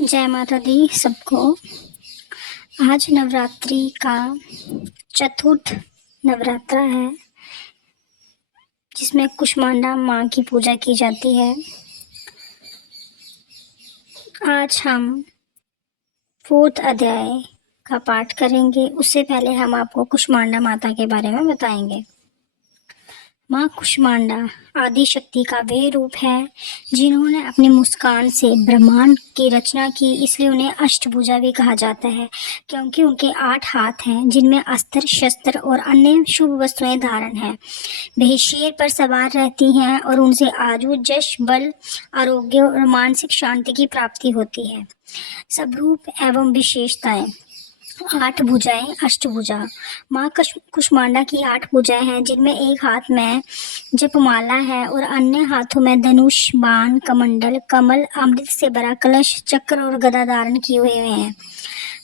जय माता दी सबको। आज नवरात्रि का चतुर्थ नवरात्रा है जिसमें कुष्मांडा माँ की पूजा की जाती है। आज हम 4th अध्याय का पाठ करेंगे। उससे पहले हम आपको कुष्मांडा माता के बारे में बताएंगे। माँ कुष्मांडा आदि शक्ति का वे रूप है जिन्होंने अपनी मुस्कान से ब्रह्मांड की रचना की। इसलिए उन्हें अष्टभुजा भी कहा जाता है क्योंकि उनके 8 हाथ हैं जिनमें अस्त्र शस्त्र और अन्य शुभ वस्तुएं धारण है। वे शेर पर सवार रहती हैं और उनसे आयु यश बल आरोग्य और मानसिक शांति की प्राप्ति होती है। स्वरूप एवं विशेषताएं। 8 भुजाएं अष्टभुजा। माँ कुष्मांडा की 8 भुजाएं हैं जिनमें एक हाथ में जपमाला है और अन्य हाथों में धनुष बाण कमंडल कमल अमृत से भरा कलश चक्र और गदा धारण किए हुए हैं।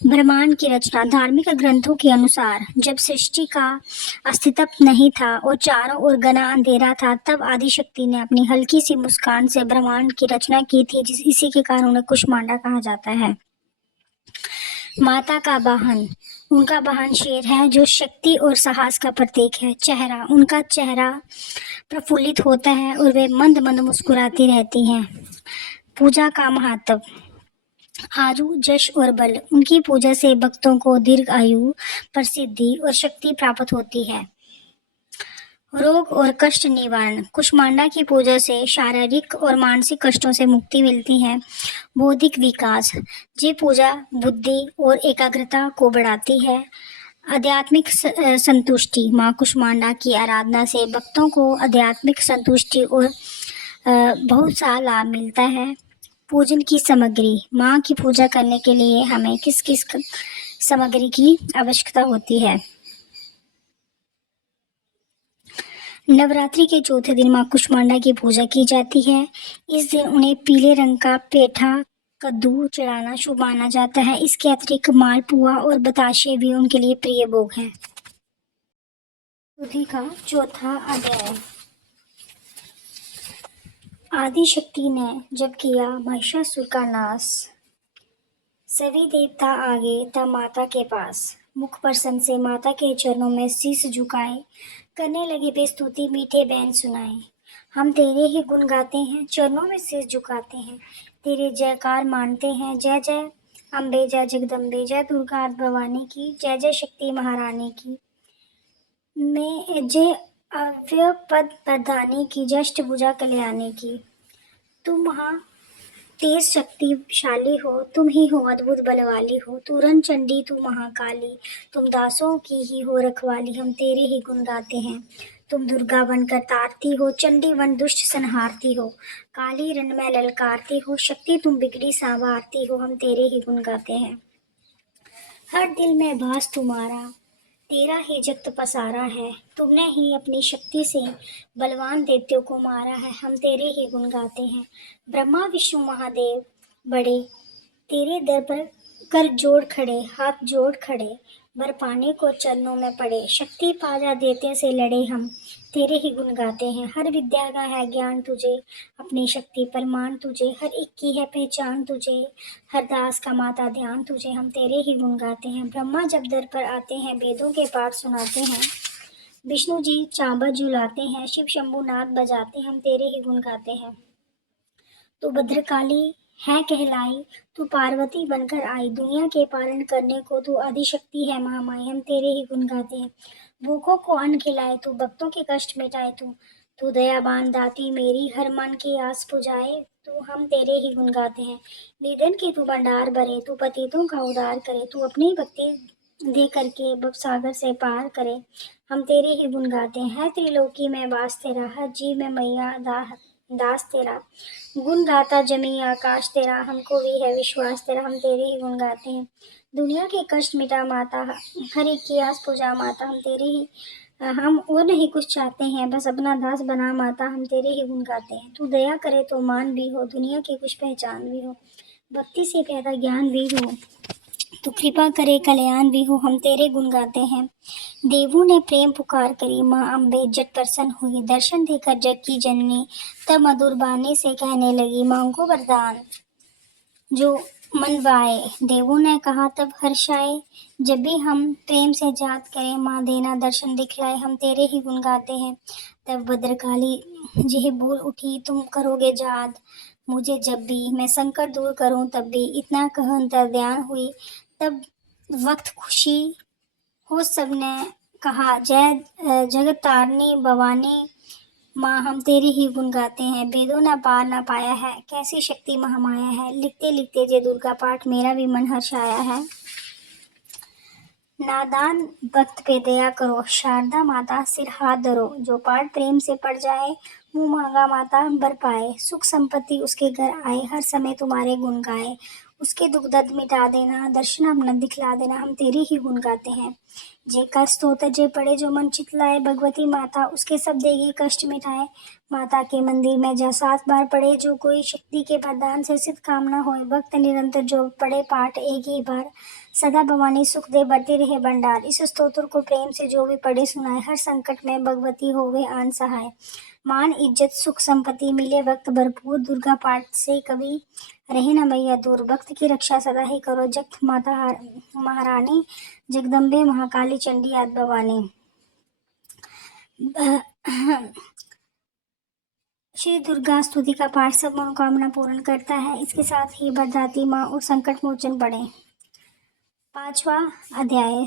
ब्रह्मांड की रचना। धार्मिक ग्रंथों के अनुसार जब सृष्टि का अस्तित्व नहीं था और चारों ओर घना अंधेरा था, तब आदिशक्ति ने अपनी हल्की सी मुस्कान से ब्रह्मांड की रचना की थी। इसी के कारण उन्हें कुष्मांडा कहा जाता है। माता का वाहन। उनका वाहन शेर है जो शक्ति और साहस का प्रतीक है। चेहरा। उनका चेहरा प्रफुल्लित होता है और वे मंद मंद मुस्कुराती रहती हैं। पूजा का महत्व। आयु यश और बल। उनकी पूजा से भक्तों को दीर्घ आयु प्रसिद्धि और शक्ति प्राप्त होती है। रोग और कष्ट निवारण। कुष्मांडा की पूजा से शारीरिक और मानसिक कष्टों से मुक्ति मिलती है। बौद्धिक विकास। ये पूजा बुद्धि और एकाग्रता को बढ़ाती है। आध्यात्मिक संतुष्टि। माँ कुष्मांडा की आराधना से भक्तों को आध्यात्मिक संतुष्टि और बहुत सा लाभ मिलता है। पूजन की सामग्री। माँ की पूजा करने के लिए हमें किस किस सामग्री की आवश्यकता होती है। नवरात्रि के चौथे दिन माँ कुष्मांडा की पूजा की जाती है। इस दिन उन्हें पीले रंग का पेठा कद्दू चढ़ाना शुभ माना जाता है। इसके अतिरिक्त मालपुआ और बताशे भी उनके लिए प्रिय भोग है। सुधी का चौथा अध्याय। आदिशक्ति ने जब किया महिषासुर का नाश, सभी देवता आ गए तब माता के पास। मुख प्रसन्न से माता के चरणों में शीश झुकाए करने लगे वे स्तुति मीठे बैन सुनाए। हम तेरे ही गुण गाते हैं, चरणों में शीश झुकाते हैं, तेरे जयकार मानते हैं। जय जय अम्बे, जय जगदम्बे, जय दुर्गा भवानी की, जय जय शक्ति महारानी की, मैं जय अव्यय पद प्रधानी की, जय अष्टभुजा कल्याणी की। तुम महा तेज शक्तिशाली हो, तुम ही हो अद्भुत बलवाली हो, तू रण चंडी तू महाकाली, तुम दासों की ही हो रखवाली। हम तेरे ही गुण गाते हैं। तुम दुर्गा बनकर तारती हो, चंडी वन दुष्ट संहारती हो, काली रण में ललकारती हो, शक्ति तुम बिगड़ी संवारती हो। हम तेरे ही गुण गाते हैं। हर दिल में भास तुम्हारा, तेरा ही जगत पसारा है, तुमने ही अपनी शक्ति से बलवान दैत्यों को मारा है। हम तेरे ही गुण गाते हैं। ब्रह्मा विष्णु महादेव बड़े तेरे दर पर कर जोड़ खड़े, हाथ जोड़ खड़े, वर पाने को चरणों में पड़े, शक्ति पाजा देते से लड़े। हम तेरे ही गुण गाते हैं। हर विद्या का है ज्ञान तुझे, अपनी शक्ति पर मान तुझे, हर एक की है पहचान तुझे, हर दास का माता ध्यान तुझे। हम तेरे ही गुण गाते हैं। ब्रह्मा जब दर पर आते हैं वेदों के पाठ सुनाते हैं, विष्णु जी चांबर झुलाते हैं, शिव शंभु नाद बजाते, हम तेरे ही गुण गाते हैं। तू भद्रकाली है कहलाई, तू पार्वती बनकर आई, दुनिया के पालन करने को तू आदिशक्ति है महामाई। हम तेरे ही गुण गाते हैं। भूखों को अन्न खिलाए, तू भक्तों के कष्ट मिटाए, तू दयावान दाती मेरी, हर मन की आस पुजाए तू। हम तेरे ही गुण गाते हैं। निधन की तू भंडार भरे, तू पतितों का उद्धार करे, तू अपनी भक्ति दे करके भव सागर से पार करे। हम तेरे ही गुण गाते हैं। है त्रिलोकी में वास तेरा, हर जीव में मैया दास तेरा, गुण गाता जमी आकाश तेरा, हमको भी है विश्वास तेरा। हम तेरे ही गुण गाते हैं। दुनिया के कष्ट मिटा माता, हर एक की आस पुजा माता। हम तेरे ही हम और नहीं कुछ चाहते हैं, बस अपना दास बना माता। हम तेरे ही गुण गाते हैं। तू दया करे तो मान भी हो, दुनिया की कुछ पहचान भी हो, भक्ति से पैदा ज्ञान भी हो, तो कृपा करे कल्याण भी हो। हम तेरे गुण गाते हैं। देवों ने प्रेम पुकार करी, माँ अम्बे जट प्रसन्न हुई, दर्शन देकर जग की जननी तब मधुर बानी से कहने लगी, मांगो वरदान जो मनवाए। देवों ने कहा तब हर्षाए, जब भी हम प्रेम से याद करें माँ देना दर्शन दिखलाए, हम तेरे ही गुण गाते हैं। तब भद्रकाली यह बोल उठी, तुम करोगे याद मुझे जब भी, मैं संकट दूर करूं तब भी। इतना कह अंतर्ध्यान हुई, तब वक्त खुशी हो सबने कहा, जय जगत तारनी भवानी माँ, हम तेरे ही गुण गाते हैं। वेदों न पार न पाया है, कैसी शक्ति महामाया है। लिखते लिखते जे दुर्गा पाठ, मेरा भी मन हर्षाया है। नादान भक्त पे दया करो, शारदा माता सिर हाथ धरो। जो पाठ प्रेम से पढ़ जाए, मुंह मांगा माता बर पाए। सुख संपत्ति उसके घर आए, हर समय तुम्हारे गुण गाए। उसके दुख दर्द मिटा देना, दर्शन अपना दिखला देना, हम तेरे ही गुण गाते हैं। जे कष्ट होता जे पड़े, जो मन चितलाए, भगवती माता उसके सब देगी कष्ट मिटाए। माता के मंदिर में जो 7 बार पढ़े, जो कोई शक्ति के वरदान से सिद्ध कामना होए। भक्त निरंतर जो पढ़े पाठ एक ही बार, सदा भवानी सुख दे बढ़ते रहे भंडार। इस स्तोत्र को प्रेम से जो भी पढ़े सुनाए, हर संकट में भगवती होवे आन सहाय। मान इज्जत सुख संपत्ति मिले वक्त भरपूर, दुर्गा पाठ से कभी रहे न मैया दूर। भक्त की रक्षा सदा ही करो, जगत माता महारानी, जगदम्बे महाकाली चंडी आदि भवानी। श्री दुर्गा स्तुति का पाठ सब मनोकामना पूर्ण करता है। इसके साथ ही बरदाती माँ और संकट मोचन पढ़े। 5वां अध्याय।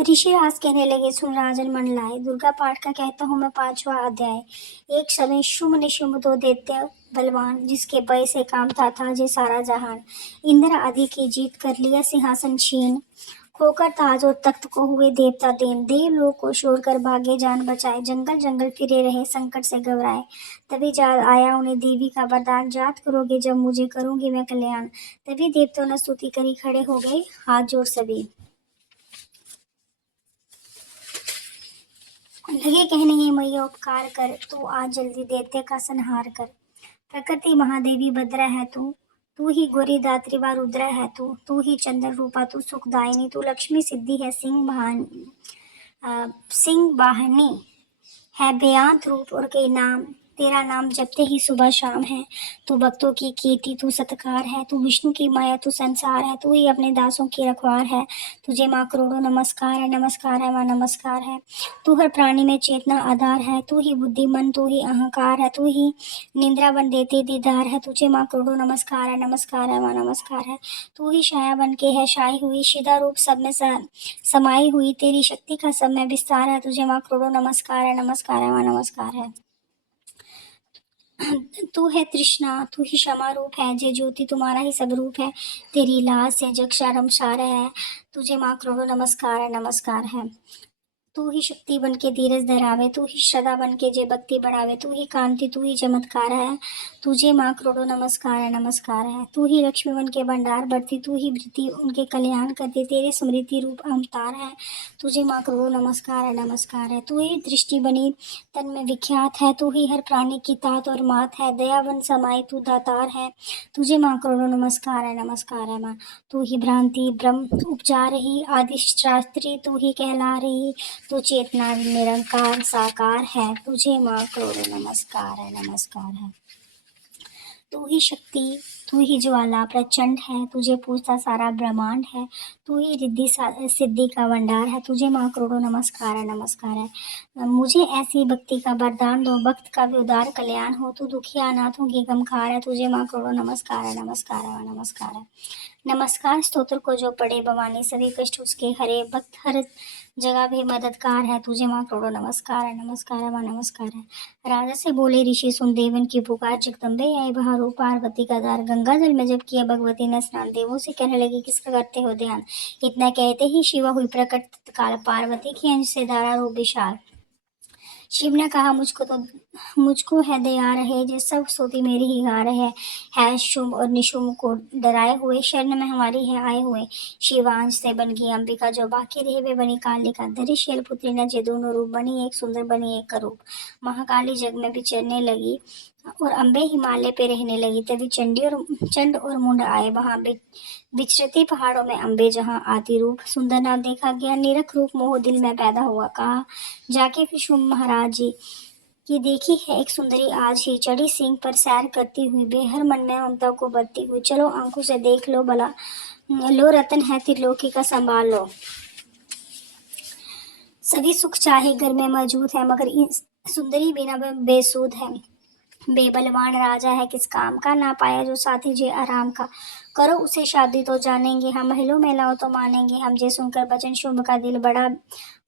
ऋषि राज कहने लगे, सुन राजन मन लाए। दुर्गा पाठ का कहता हूँ मैं 5वां अध्याय। एक समय शुम्भ निशुम्भ दो दैत्य बलवान, जिसके भय से कांपता था जे सारा जहान। इंद्र आदि की जीत कर लिया सिंहासन छीन, खोकर ताज और तख्त को हुए देवता दीन। देवलोक को छोड़कर भागे जान बचाए, जंगल जंगल फिरे रहे संकट से घबराए। तभी याद आया उन्हें देवी का वरदान, याद करोगे जब मुझे करूंगी मैं कल्याण। तभी देवताओं ने स्तुति करी, खड़े हो गए हाथ जोड़ सभी। लगे कहने, हे मैया उपकार कर, तू आज जल्दी दैत्य का संहार कर। प्रकृति महादेवी भद्रा है तू ही गौरी दात्री व रुद्रा है तू ही चंद्र रूपा, तू सुखदायिनी, तू लक्ष्मी सिद्धि है सिंह वाहिनी है बेअंत रूप और कई नाम। तेरा नाम जपते ही सुबह शाम है। तू भक्तों की कीर्ति, तू सत्कार है। तू विष्णु की माया, तू संसार है। तू ही अपने दासों की रखवार है। तुझे माँ करोड़ों नमस्कार है, नमस्कार है माँ, नमस्कार है। तू हर प्राणी में चेतना आधार है। तू ही बुद्धि मन, तू ही अहंकार है। तू ही निंद्रा बन देती दीदार है। तुझे माँ करोड़ों नमस्कार है, नमस्कार है माँ, नमस्कार है। तू ही छाया बन के है छाई हुई, सीधा रूप सब में समाई हुई। तेरी शक्ति का सब में विस्तार है। तुझे माँ करोड़ों नमस्कार है, नमस्कार है माँ, नमस्कार है। तू है तृष्णा, तू ही क्षमा रूप है। जय ज्योति तुम्हारा ही सब रूप है। तेरी लाज से जग शर्मसार है। तुझे माँ करोड़ों नमस्कार है, नमस्कार है। तू ही शक्ति बन के धीरज धरावे, तू ही श्रद्धा बन के जय भक्ति बढ़ावे। तू ही कांति, तू ही चमत्कार है। तुझे माँ करोड़ों नमस्कार है, नमस्कार है। तू ही लक्ष्मी बन के भंडार भरती, तू ही वृद्धि उनके कल्याण करती। तेरे स्मृति रूप अवतार है। तुझे माँ करोड़ों नमस्कार है, नमस्कार है। तू ही दृष्टि बनी तन में विख्यात है। तू ही हर प्राणी की तात और मात है। दयावन समाई तू दातार है। तुझे माँ करोड़ों नमस्कार है, नमस्कार है माँ। तू ही भ्रांति ब्रह्म उपजा रही, आदि शास्त्री तू ही कहला रही। तू चेतना निरंकार साकार है। तुझे माँ करोड़ों नमस्कार है, नमस्कार है। तू ही शक्ति, तू ही ज्वाला प्रचंड है। तुझे पूजता सारा ब्रह्मांड है। तू ही रिद्धि सिद्धि का भंडार है। तुझे माँ करोड़ों नमस्कार है, नमस्कार है। मुझे ऐसी भक्ति का वरदान दो, भक्त का भी उदार कल्याण हो। तू दुखिया अनाथों की गमखार है। तुझे माँ करोड़ों नमस्कार है, नमस्कार है, नमस्कार है। नमस्कार स्तोत्र को जो पढ़े भवानी, सभी कष्ट उसके हरे। भक्त हर जगह भी मददगार है। तुझे माँ करोड़ों नमस्कार है, नमस्कार है माँ, नमस्कार है। राजा से बोले ऋषि सुन देवन की पुकार, जगदम्बे आई बहारो पार्वती का द्वार। गंगा जल में जब किया भगवती ने स्नान, देवों से कहने लगी किसका करते हो ध्यान। इतना कहते ही शिवा हुई प्रकट तत्काल, पार्वती की अंश से धारा रूप विशाल। शिव ने कहा मुझको है दया रहे, जे सब स्तुति मेरी ही गा रहे है। शुंभ और निशुंभ को डराए हुए शरण में हमारी है आए हुए। शिवांश से बन गई अंबिका, जो बाकी रहे वे बनी कालिका। धरी शैलपुत्री ने जे दोनों रूप, बनी एक सुंदर बनी एक का रूप। महाकाली जग में विचरने लगी और अम्बे हिमालय पे रहने लगी। तभी चंड और मुंड आए वहां विचरती पहाड़ों में अम्बे, जहां आदि रूप सुंदर ना देखा गया। निरख रूप मोह दिल में पैदा हुआ, कहा जाके फिर शुंभ महाराज जी ये देखी है एक सुंदरी आज ही चढ़ी सींग पर सैर करती हुई, बेहर मन में ममता को बरती हुई। चलो आंखों से देख लो भला, लो रतन है त्रिलोकी का संभाल लो। सभी सुख चाहे घर में मौजूद है, मगर सुंदरी बिना बेसुध है। बेबलवान राजा है किस काम का, ना पाया जो साथी जे आराम का। करो उसे शादी तो जानेंगे हम, महलों में लाओ तो मानेंगे हम। जे सुनकर बचन शुंभ का दिल बड़ा,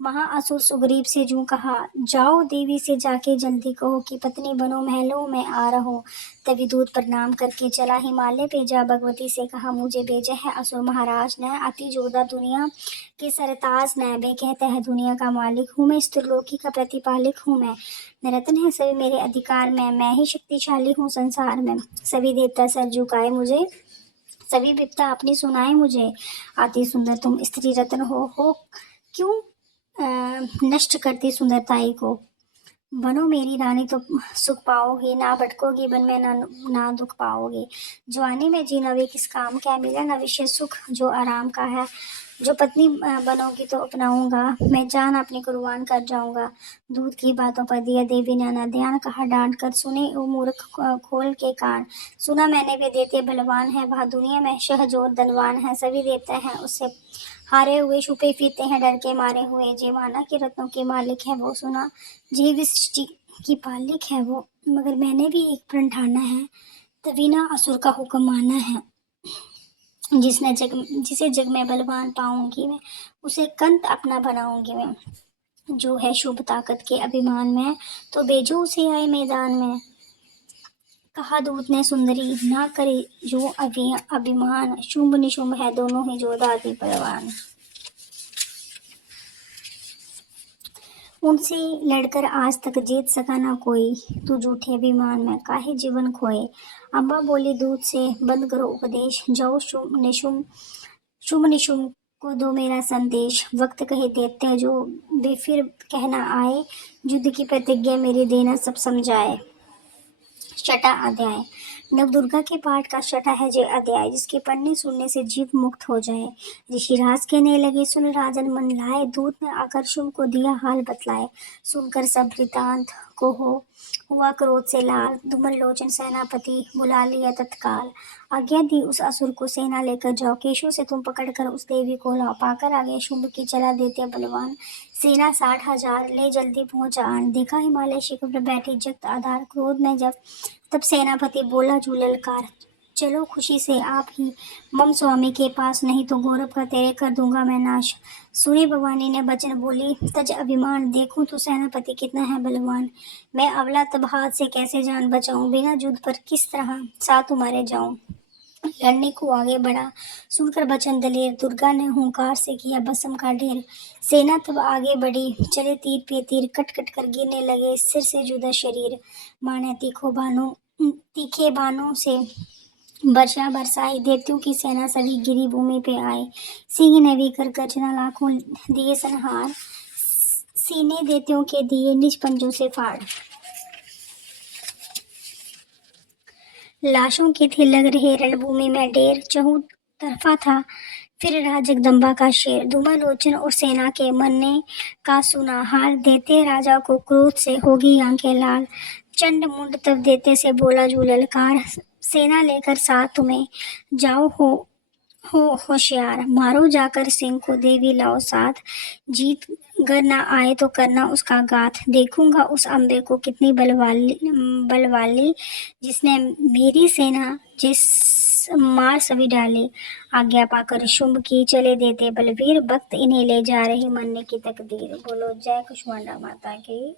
महाअसुर सुग्रीव से जूं कहा, जाओ देवी से जाके जल्दी कहो कि पत्नी बनो महलों में आ रहो। तभी दूत प्रणाम करके चला हिमालय पे जा, भगवती से कहा मुझे भेजे है असुर महाराज ने, अति जोधा दुनिया के सरताज ने। वे कहते हैं दुनिया का मालिक हूँ मैं, इस त्रिलोकी का प्रतिपालक हूँ मैं। नरतन है सभी मेरे अधिकार में, मैं ही शक्तिशाली हूँ संसार में। सभी देवता सर झुकाए मुझे, सभी विपदा अपनी सुनाए मुझे। अति सुंदर तुम स्त्री रत्न हो क्यों नष्ट करती सुंदरताई को। बनो मेरी रानी तो सुख पाओगी, ना भटकोगी वन में ना दुख पाओगी। जवानी में जीना वे किस काम क्या, मिला न विषय सुख जो आराम का है। जो पत्नी बनोगी तो अपनाऊंगा, मैं जान अपनी कुर्बान कर जाऊंगा। दूध की बातों पर दिया देवी ने ना ध्यान, कहा डांट कर सुने वो मूर्ख खोल के कान। सुना मैंने वे देते बलवान है, वह दुनिया में शहजोर धनवान है। सभी देते हैं उससे हारे हुए, छुपे फिरते हैं डर के मारे हुए। जे माना कि रत्नों के मालिक है वो, सुना जे सृष्टि की पालिक है वो। मगर मैंने भी एक प्रण ठाना है, तभी ना असुर का हुक्म माना है। जिसे जग में बलवान पाऊंगी मैं, उसे कंत अपना बनाऊंगी मैं। जो है शुभ ताकत के अभिमान में, तो बेजो उसे आए मैदान में। कहा दूत ने सुंदरी ना करे जो अभिमान, शुंभ निशुंभ है दोनों ही जोधा अति बलवान। उनसे लड़कर आज तक जीत सका ना कोई, तू झूठे अभिमान में काहे जीवन खोए। अम्बा बोली दूध से बंद करो उपदेश, जाओ शुंभ निशुंभ को दो मेरा संदेश। वक्त कहे देते जो बेफिर कहना आए, युद्ध की प्रतिज्ञा मेरी देना सब समझाए। छठा अध्याय। नवदुर्गा के पाठ का छठा है जे अध्याय, जिसके पढ़ने सुनने से जीव मुक्त हो जाए। ऋषिराज कहने लगे सुन राजन मन लाए, दूत ने आकर शुंभ को दिया हाल बतलाए। सुनकर सब वृतांत को हुआ क्रोध से लाल, धूमल लोचन सेनापति बुला लिया तत्काल। आज्ञा दी उस असुर को सेना लेकर जाओ, केशों से तुम पकड़कर उस देवी को लाओ। पाकर आगे शुंभ की चला देते बलवान, सेना 60,000 ले जल्दी पहुंचा आन। देखा हिमालय शिखर पर बैठी जगत आधार, क्रोध में जब तब सेनापति बोला जू ललकार, चलो खुशी से आप ही मम स्वामी के पास, नहीं तो गौरव का तेरे कर दूंगा मैं नाश। सुनी भवानी ने वचन बोली तज अभिमान, देखूं तो सेनापति कितना है बलवान। मैं अवला तब हाथ से कैसे जान बचाऊं, बिना युद्ध पर किस तरह साथ तुम्हारे जाऊं। लड़ने को आगे बढ़ा सुनकर वचन दलेर, दुर्गा ने हुंकार से किया भस्म का ढेर। सेना तब आगे बढ़ी, चले तीर पे तीर, कट कट कर गिरने लगे सिर से जुदा शरीर। माने तीखे बाणों से वर्षा बरसाई, देवताओं की सेना सभी गिरी भूमि पे आए। सिंह ने भी कर गर्जना लाखों दिए संहार, सीने देवताओं के दिए निज पंजों से फाड़। लाशों के थे लग रहे रणभूमि में ढेर, चहु तरफा था फिर रहा जगदम्बा का शेर। धूमलोचन और सेना के मरने का सुना हाल, देते राजा को क्रोध से होगी आंखें लाल। चंड मुंड तब देते से बोला जू ललकार, सेना लेकर साथ तुम्हें जाओ हो होशियार। मारो जाकर सिंह को देवी लाओ साथ, जीत गर ना आए तो करना उसका गाथ। देखूंगा उस अम्बे को कितनी बलवाली, जिसने मेरी सेना जिस मार सभी डाले। आज्ञा पाकर शुंभ की चले देते बलवीर, भक्त इन्हें ले जा रही मरने की तकदीर। बोलो जय कुष्मांडा माता की।